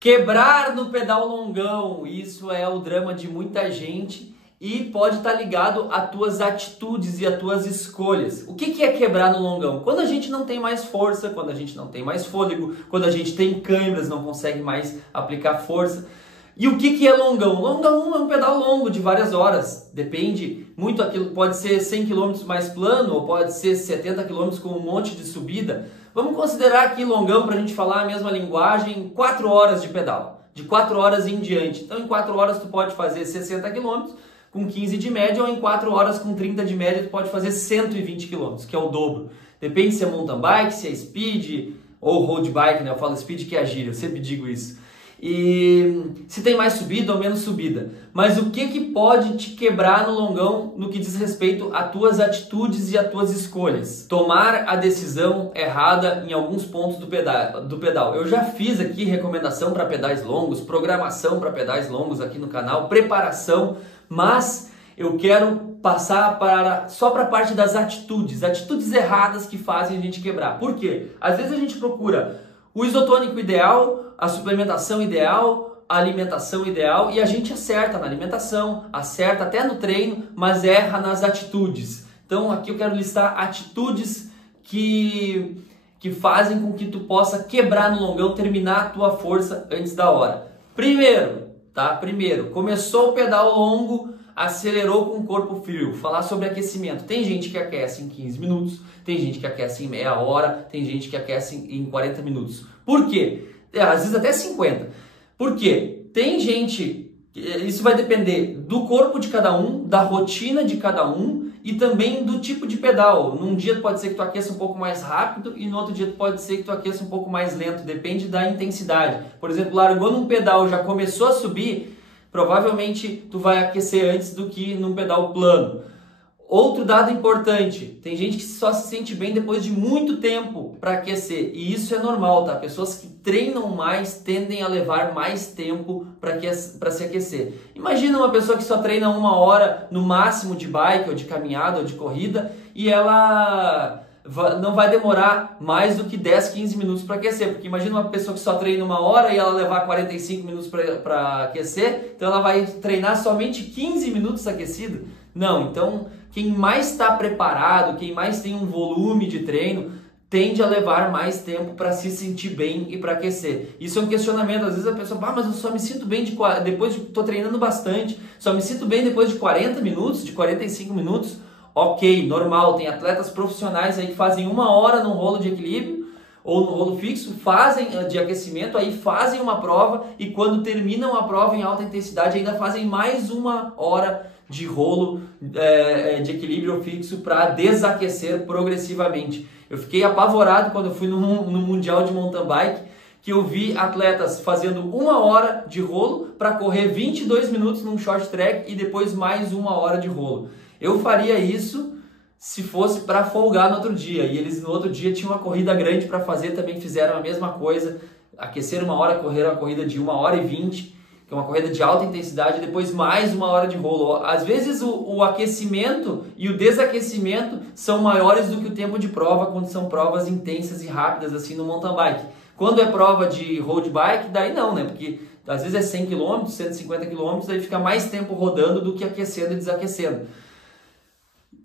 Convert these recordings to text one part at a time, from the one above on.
Quebrar no pedal longão, isso é o drama de muita gente e pode estar ligado às tuas atitudes e às tuas escolhas. O que é quebrar no longão? Quando a gente não tem mais força, quando a gente não tem mais fôlego, quando a gente tem câimbras, não consegue mais aplicar força. E o que é longão? Longão é um pedal longo de várias horas, depende muito, aquilo pode ser 100 km mais plano ou pode ser 70 km com um monte de subida. Vamos considerar aqui longão, para a gente falar a mesma linguagem, 4 horas de pedal, de 4 horas em diante. Então em 4 horas tu pode fazer 60 km com 15 de média, ou em 4 horas com 30 de média tu pode fazer 120 km, que é o dobro. Depende se é mountain bike, se é speed ou road bike, né? Eu falo speed que é a gíria, eu sempre digo isso. E se tem mais subida ou menos subida. Mas o que pode te quebrar no longão no que diz respeito às tuas atitudes e às tuas escolhas? Tomar a decisão errada em alguns pontos do pedal. Eu já fiz aqui recomendação para pedais longos, programação para pedais longos aqui no canal, preparação, mas eu quero passar só para a parte das atitudes erradas que fazem a gente quebrar. Por quê? Às vezes a gente procura o isotônico ideal, a suplementação ideal, a alimentação ideal, e a gente acerta na alimentação, acerta até no treino, mas erra nas atitudes. Então aqui eu quero listar atitudes que fazem com que tu possa quebrar no longão, terminar a tua força antes da hora. Primeiro, começou o pedal longo, acelerou com o corpo frio. Falar sobre aquecimento. Tem gente que aquece em 15 minutos, tem gente que aquece em meia hora, tem gente que aquece em 40 minutos. Por quê? Às vezes até 50. Por quê? Tem gente, isso vai depender do corpo de cada um, da rotina de cada um e também do tipo de pedal. Num dia pode ser que tu aqueça um pouco mais rápido e no outro dia pode ser que tu aqueça um pouco mais lento. Depende da intensidade. Por exemplo, largou num pedal, já começou a subir, provavelmente tu vai aquecer antes do que num pedal plano. Outro dado importante, tem gente que só se sente bem depois de muito tempo para aquecer, e isso é normal, tá? Pessoas que treinam mais tendem a levar mais tempo para se aquecer. Imagina uma pessoa que só treina 1 hora no máximo de bike, ou de caminhada, ou de corrida, e ela não vai demorar mais do que 10, 15 minutos para aquecer, porque imagina uma pessoa que só treina 1 hora e ela levar 45 minutos para aquecer, então ela vai treinar somente 15 minutos aquecido? Não, então quem mais está preparado, quem mais tem um volume de treino, tende a levar mais tempo para se sentir bem e para aquecer. Isso é um questionamento, às vezes a pessoa fala, mas eu só me sinto bem depois de estou treinando bastante, só me sinto bem depois de 40 minutos, de 45 minutos. Ok, normal, tem atletas profissionais aí que fazem 1 hora num rolo de equilíbrio ou no rolo fixo, fazem de aquecimento, aí fazem uma prova e quando terminam a prova em alta intensidade ainda fazem mais 1 hora de rolo de equilíbrio fixo para desaquecer progressivamente. Eu fiquei apavorado quando eu fui no Mundial de Mountain Bike, que eu vi atletas fazendo 1 hora de rolo para correr 22 minutos num short track e depois mais 1 hora de rolo. Eu faria isso se fosse para folgar no outro dia, e eles no outro dia tinham uma corrida grande para fazer, também fizeram a mesma coisa, aqueceram 1 hora, correram a corrida de 1h20, que é uma corrida de alta intensidade, e depois mais 1 hora de rolo. Às vezes o aquecimento e o desaquecimento são maiores do que o tempo de prova, quando são provas intensas e rápidas assim no mountain bike. Quando é prova de road bike, daí não, né? Porque às vezes é 100 km, 150 km, daí fica mais tempo rodando do que aquecendo e desaquecendo.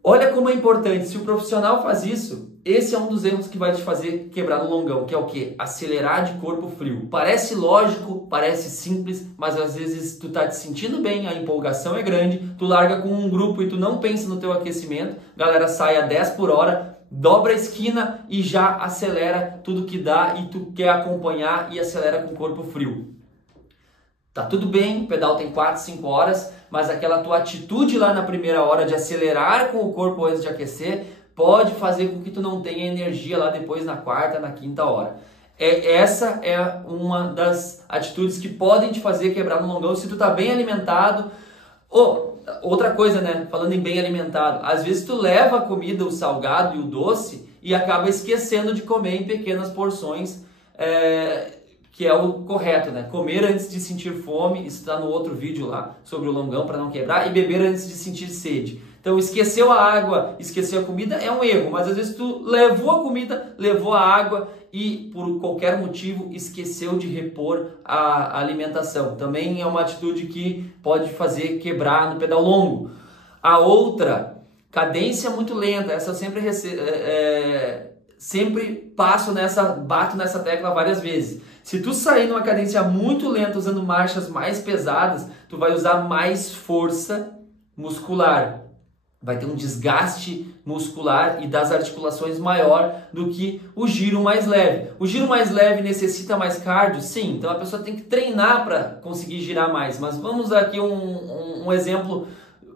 Olha como é importante, se o profissional faz isso, esse é um dos erros que vai te fazer quebrar no longão, que é o quê? Acelerar de corpo frio. Parece lógico, parece simples, mas às vezes tu tá te sentindo bem, a empolgação é grande, tu larga com um grupo e tu não pensa no teu aquecimento, galera sai a 10 por hora, dobra a esquina e já acelera tudo que dá e tu quer acompanhar e acelera com o corpo frio. Tá tudo bem, o pedal tem 4, 5 horas, mas aquela tua atitude lá na primeira hora de acelerar com o corpo antes de aquecer pode fazer com que tu não tenha energia lá depois na 4ª, na 5ª hora. Essa é uma das atitudes que podem te fazer quebrar no longão se tu tá bem alimentado. Outra coisa, né? Falando em bem alimentado, às vezes tu leva a comida, o salgado e o doce e acaba esquecendo de comer em pequenas porções, que é o correto, né? Comer antes de sentir fome, isso está no outro vídeo lá sobre o longão para não quebrar, e beber antes de sentir sede. Então, esqueceu a água, esqueceu a comida é um erro, mas às vezes tu levou a comida, levou a água e por qualquer motivo esqueceu de repor a alimentação. Também é uma atitude que pode fazer quebrar no pedal longo. A outra, cadência muito lenta, essa eu sempre bato nessa tecla várias vezes. Se tu sair numa cadência muito lenta usando marchas mais pesadas, tu vai usar mais força muscular. Vai ter um desgaste muscular e das articulações maior do que o giro mais leve. O giro mais leve necessita mais cardio? Sim, então a pessoa tem que treinar para conseguir girar mais. Mas vamos aqui um exemplo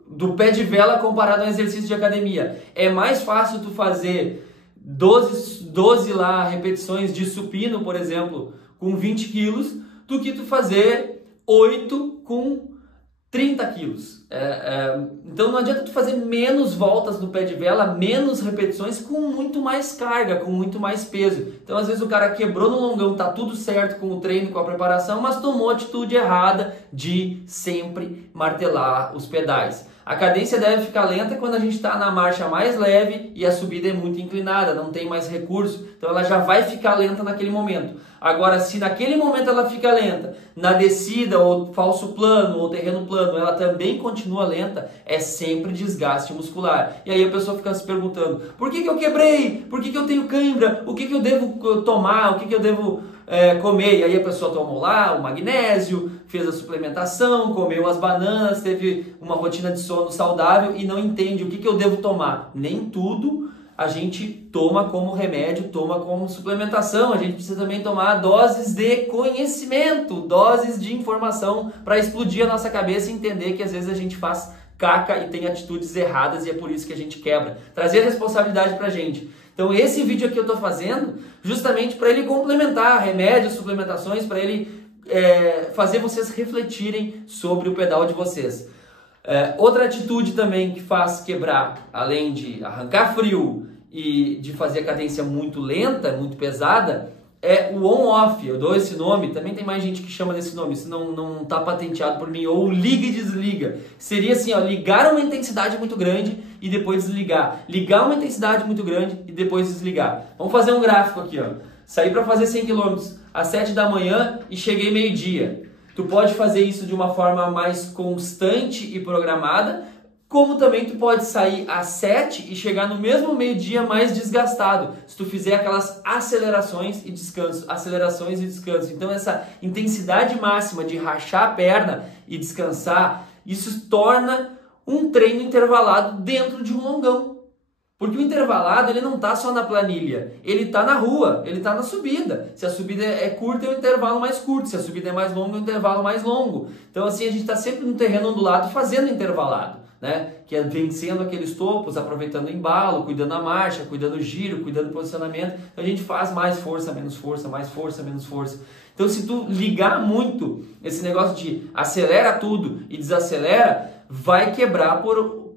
do pé de vela comparado a um exercício de academia. É mais fácil tu fazer 12 repetições de supino, por exemplo, com 20 quilos, do que tu fazer 8 com 30 quilos. Então não adianta tu fazer menos voltas no pé de vela, menos repetições com muito mais carga, com muito mais peso. Então às vezes o cara quebrou no longão, tá tudo certo com o treino, com a preparação, mas tomou a atitude errada de sempre martelar os pedais. A cadência deve ficar lenta quando a gente está na marcha mais leve e a subida é muito inclinada, não tem mais recurso, então ela já vai ficar lenta naquele momento. Agora, se naquele momento ela fica lenta, na descida ou falso plano ou terreno plano, ela também continua lenta, é sempre desgaste muscular. E aí a pessoa fica se perguntando, por que eu quebrei? Por que eu tenho cãibra? O que eu devo tomar? O que eu devo comer? E aí a pessoa tomou lá o magnésio, fez a suplementação, comeu as bananas, teve uma rotina de sono saudável e não entende o que eu devo tomar. Nem tudo a gente toma como remédio, toma como suplementação. A gente precisa também tomar doses de conhecimento, doses de informação para explodir a nossa cabeça e entender que às vezes a gente faz caca e tem atitudes erradas e é por isso que a gente quebra. Trazer responsabilidade pra gente. Então esse vídeo aqui eu estou fazendo justamente para ele complementar remédios, suplementações, para ele fazer vocês refletirem sobre o pedal de vocês. Outra atitude também que faz quebrar, além de arrancar frio e de fazer a cadência muito lenta, muito pesada, é o on-off. Eu dou esse nome, também tem mais gente que chama desse nome, isso não está patenteado por mim, ou liga e desliga. Seria assim, ó, ligar uma intensidade muito grande e depois desligar. Ligar uma intensidade muito grande e depois desligar. Vamos fazer um gráfico aqui, ó. Saí para fazer 100 km às 7 da manhã e cheguei meio-dia. Tu pode fazer isso de uma forma mais constante e programada, como também tu pode sair às 7 e chegar no mesmo meio-dia mais desgastado, se tu fizer aquelas acelerações e descanso. Então essa intensidade máxima de rachar a perna e descansar, isso torna um treino intervalado dentro de um longão. Porque o intervalado ele não está só na planilha, ele está na rua, ele está na subida. Se a subida é curta, é um intervalo mais curto. Se a subida é mais longa, é um intervalo mais longo. Então assim, a gente está sempre no terreno ondulado fazendo intervalado, né? Que é vencendo aqueles topos, aproveitando o embalo, cuidando da marcha, cuidando do giro, cuidando do posicionamento. Então a gente faz mais força, menos força, mais força, menos força. Então se tu ligar muito esse negócio de acelera tudo e desacelera, vai quebrar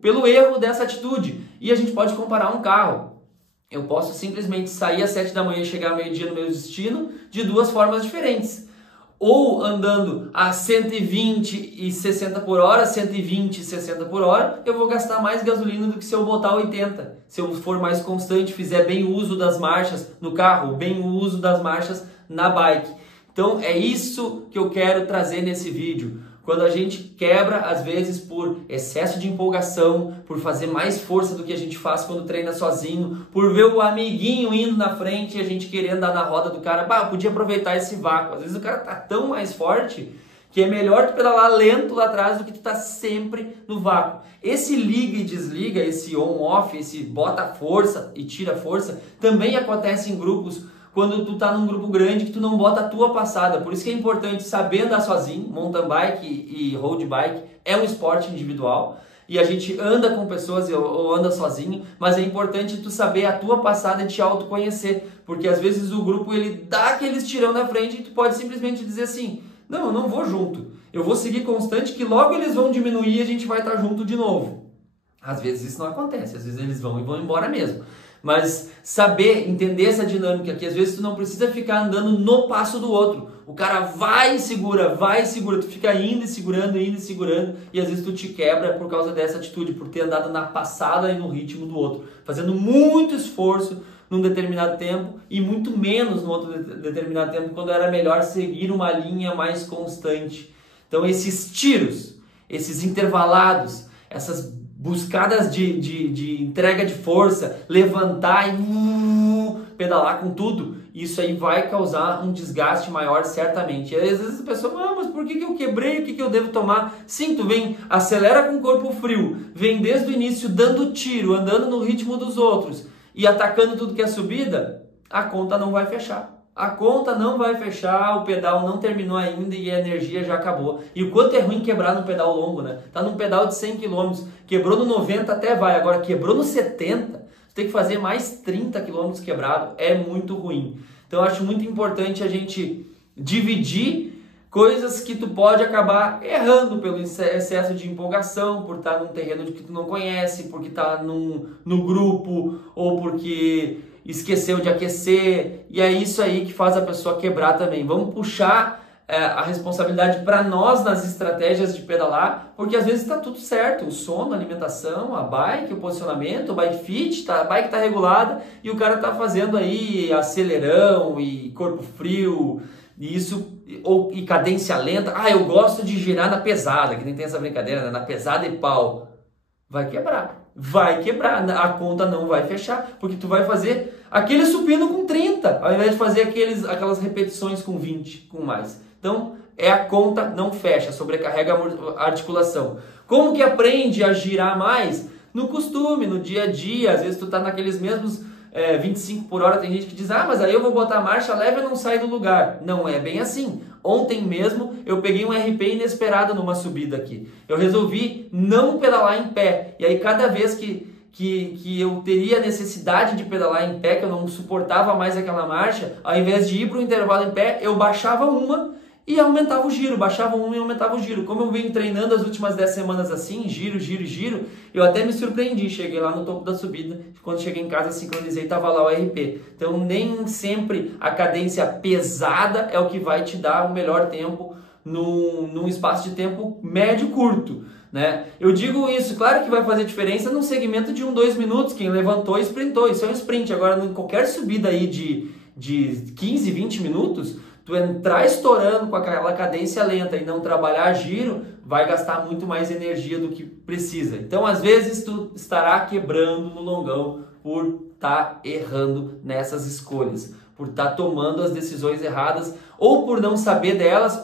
pelo erro dessa atitude. E a gente pode comparar um carro. Eu posso simplesmente sair às 7 da manhã e chegar ao meio-dia no meu destino de duas formas diferentes. Ou andando a 120 e 60 por hora, 120 e 60 por hora, eu vou gastar mais gasolina do que se eu botar 80. Se eu for mais constante, fizer bem o uso das marchas no carro, bem o uso das marchas na bike. Então é isso que eu quero trazer nesse vídeo. Quando a gente quebra, às vezes, por excesso de empolgação, por fazer mais força do que a gente faz quando treina sozinho, por ver o amiguinho indo na frente e a gente querendo andar na roda do cara, eu podia aproveitar esse vácuo. Às vezes o cara tá tão mais forte que é melhor tu pedalar lento lá atrás do que tu tá sempre no vácuo. Esse liga e desliga, esse on-off, esse bota força e tira força, também acontece em grupos quando tu tá num grupo grande que tu não bota a tua passada. Por isso que é importante saber andar sozinho. Mountain bike e road bike é um esporte individual e a gente anda com pessoas ou anda sozinho, mas é importante tu saber a tua passada e te autoconhecer, porque às vezes o grupo ele dá aqueles tirão na frente e tu pode simplesmente dizer assim, não, eu não vou junto, eu vou seguir constante que logo eles vão diminuir e a gente vai estar junto de novo. Às vezes isso não acontece, às vezes eles vão embora mesmo. Mas saber, entender essa dinâmica, que às vezes tu não precisa ficar andando no passo do outro. O cara vai e segura, tu fica indo e segurando, e às vezes tu te quebra por causa dessa atitude, por ter andado na passada e no ritmo do outro, fazendo muito esforço num determinado tempo e muito menos no outro determinado tempo, quando era melhor seguir uma linha mais constante. Então esses tiros, esses intervalados, essas buscadas de entrega de força, levantar e pedalar com tudo, isso aí vai causar um desgaste maior certamente. E às vezes a pessoa, mas por que eu quebrei? O que eu devo tomar? Sim, tu vem, acelera com o corpo frio, vem desde o início dando tiro, andando no ritmo dos outros e atacando tudo que é subida, a conta não vai fechar. A conta não vai fechar, o pedal não terminou ainda e a energia já acabou. E o quanto é ruim quebrar no pedal longo, né? Tá num pedal de 100 km, quebrou no 90 até vai, agora quebrou no 70, você tem que fazer mais 30 km quebrado, é muito ruim. Então eu acho muito importante a gente dividir coisas que tu pode acabar errando pelo excesso de empolgação, por estar num terreno que tu não conhece, porque tá no grupo, ou porque esqueceu de aquecer, e é isso aí que faz a pessoa quebrar também. Vamos puxar a responsabilidade para nós nas estratégias de pedalar, porque às vezes está tudo certo, o sono, a alimentação, a bike, o posicionamento, o bike fit, a bike está regulada, e o cara está fazendo aí acelerão e corpo frio, e cadência lenta. Eu gosto de girar na pesada, que nem tem essa brincadeira, né? Na pesada e pau. Vai quebrar, a conta não vai fechar, porque tu vai fazer aquele supino com 30, ao invés de fazer aquelas repetições com 20, com mais. Então, a conta não fecha, sobrecarrega a articulação. Como que aprende a girar mais? No costume, no dia a dia, às vezes tu tá naqueles mesmos 25 por hora, tem gente que diz, mas aí eu vou botar marcha leve e não sai do lugar. Não é bem assim. Ontem mesmo eu peguei um RP inesperado numa subida aqui. Eu resolvi não pedalar em pé. E aí cada vez que eu teria necessidade de pedalar em pé, que eu não suportava mais aquela marcha, ao invés de ir para o intervalo em pé, eu baixava uma e aumentava o giro, baixava uma e aumentava o giro. Como eu venho treinando as últimas 10 semanas assim, giro, eu até me surpreendi, cheguei lá no topo da subida, quando cheguei em casa sincronizei, estava lá o RP. Então nem sempre a cadência pesada é o que vai te dar o melhor tempo num espaço de tempo médio-curto, né? Eu digo isso, claro que vai fazer diferença num segmento de 1-2 minutos, quem levantou e sprintou, isso é um sprint. Agora, em qualquer subida aí de 15, 20 minutos, tu entrar estourando com aquela cadência lenta e não trabalhar giro, vai gastar muito mais energia do que precisa. Então, às vezes, tu estará quebrando no longão por estar errando nessas escolhas, por estar tomando as decisões erradas ou por não saber delas,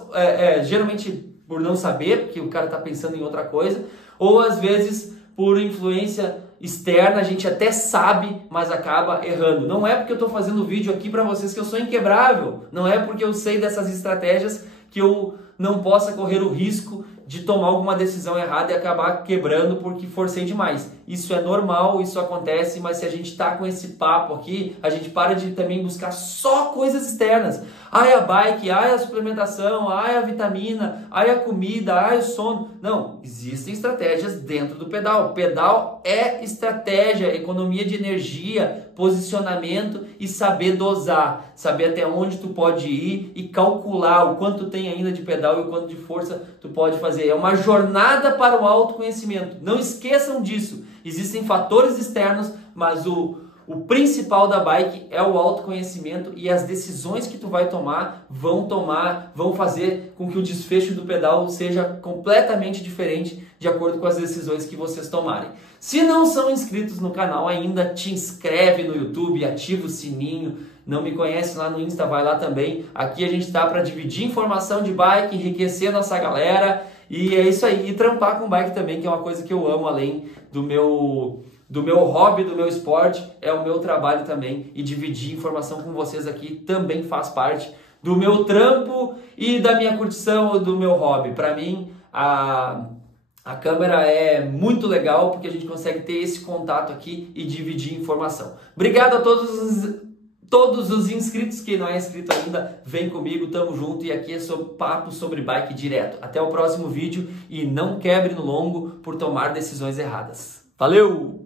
geralmente por não saber, porque o cara está pensando em outra coisa, ou às vezes por influência externa, a gente até sabe, mas acaba errando. Não é porque eu estou fazendo vídeo aqui para vocês que eu sou inquebrável, não é porque eu sei dessas estratégias que eu não possa correr o risco de tomar alguma decisão errada e acabar quebrando porque forcei demais. Isso é normal, isso acontece, mas se a gente está com esse papo aqui, a gente para de também buscar só coisas externas. A bike, a suplementação, a vitamina, a comida, o sono. Não, existem estratégias dentro do pedal. Pedal é estratégia, economia de energia, posicionamento e saber dosar, saber até onde tu pode ir e calcular o quanto tu tem ainda de pedal e o quanto de força tu pode fazer. É uma jornada para o autoconhecimento. Não esqueçam disso. Existem fatores externos, mas o principal da bike é o autoconhecimento e as decisões que tu vai tomar vão fazer com que o desfecho do pedal seja completamente diferente de acordo com as decisões que vocês tomarem. Se não são inscritos no canal ainda, te inscreve no YouTube, ativa o sininho. Não me conhece lá no Insta, vai lá também. Aqui a gente está para dividir informação de bike, enriquecer nossa galera. E é isso aí, e trampar com bike também, que é uma coisa que eu amo, além do meu hobby, do meu esporte, é o meu trabalho também, e dividir informação com vocês aqui também faz parte do meu trampo e da minha curtição, do meu hobby. Para mim, a câmera é muito legal, porque a gente consegue ter esse contato aqui e dividir informação. Obrigado a todos os inscritos. Quem não é inscrito ainda, vem comigo, tamo junto, e aqui é papo sobre bike direto. Até o próximo vídeo e não quebre no longo por tomar decisões erradas. Valeu!